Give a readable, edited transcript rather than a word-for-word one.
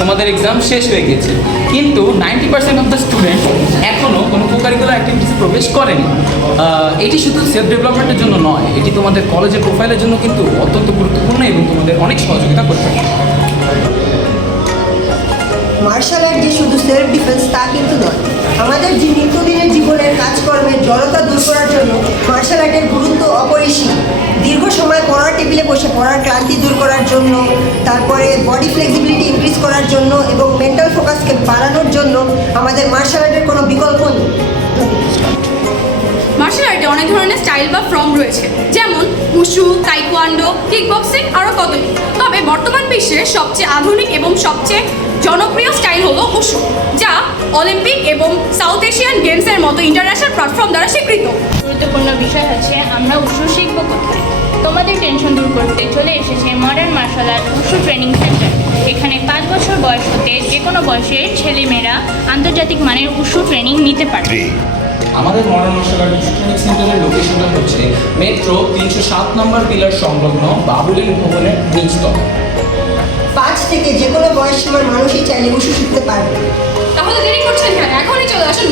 তোমাদের এক্সাম শেষ হয়ে গেছে, কিন্তু 90% অফ দ্য স্টুডেন্ট এখনও কোনো কোকারিকুলার অ্যাক্টিভিটিসে প্রবেশ করেনি। এটি শুধু সেলফ ডেভেলপমেন্টের জন্য নয়, এটি তোমাদের কলেজের প্রোফাইলের জন্য কিন্তু অত্যন্ত গুরুত্বপূর্ণ এবং তোমাদের অনেক সহযোগিতা করতে পারে। মার্শাল আর্ট যে শুধু সেলফ ডিফেন্স তা কিন্তু নয়, আমাদের যে নিত্যদিনের জীবনের কাজকর্মের জড়তা দূর করার জন্য মার্শাল আর্টের গুরুত্ব অপরিসীম। দীর্ঘ সময় পড়ার টেবিলে বসে পড়ার ক্লান্তি দূর করার জন্য, তারপরে বডি ফ্লেক্সিবিলিটি ইনক্রিজ করার জন্য এবং মেন্টাল ফোকাসকে বাড়ানোর জন্য আমাদের মার্শাল আর্টের কোনো বিকল্প নেই। মার্শাল আর্টে অনেক ধরনের স্টাইল বা ফর্ম রয়েছে, যেমন উশু, তাইকোয়ান্ডো, কিক বক্সিং আরও কত কি। তবে বর্তমান বিশ্বের সবচেয়ে আধুনিক এবং সবচেয়ে জনপ্রিয় স্টাইল হলো উশু, যা অলিম্পিক এবং সাউথ এশিয়ান গেমসের মতো ইন্টারন্যাশনাল প্ল্যাটফর্ম দ্বারা স্বীকৃত। গুরুত্বপূর্ণ বিষয় হচ্ছে আমরা উশু শিখব কোথায়। তোমাদের টেনশন দূর করতে চলে এসেছে modern martial art wushu training centre. এখানে 5 বছর বয়স হতে যে কোনো বয়সের ছেলেমেয়েরা আন্তর্জাতিক মানের উশু ট্রেনিং নিতে পারে। আমাদের মডার্ন মার্শাল আর্ট ট্রেনিং সেন্টারের লোকেশনটা হচ্ছে মেট্রো 307 নম্বর পিলার সংলগ্ন বাবুলিন ভবনের নিচতলা। 5 থেকে যে কোনো বয়স সীমার মানুষই চাইলে উশু শিখতে পারবে। তাহলে দেরি করছেন কেন? এখনই চলে আসুন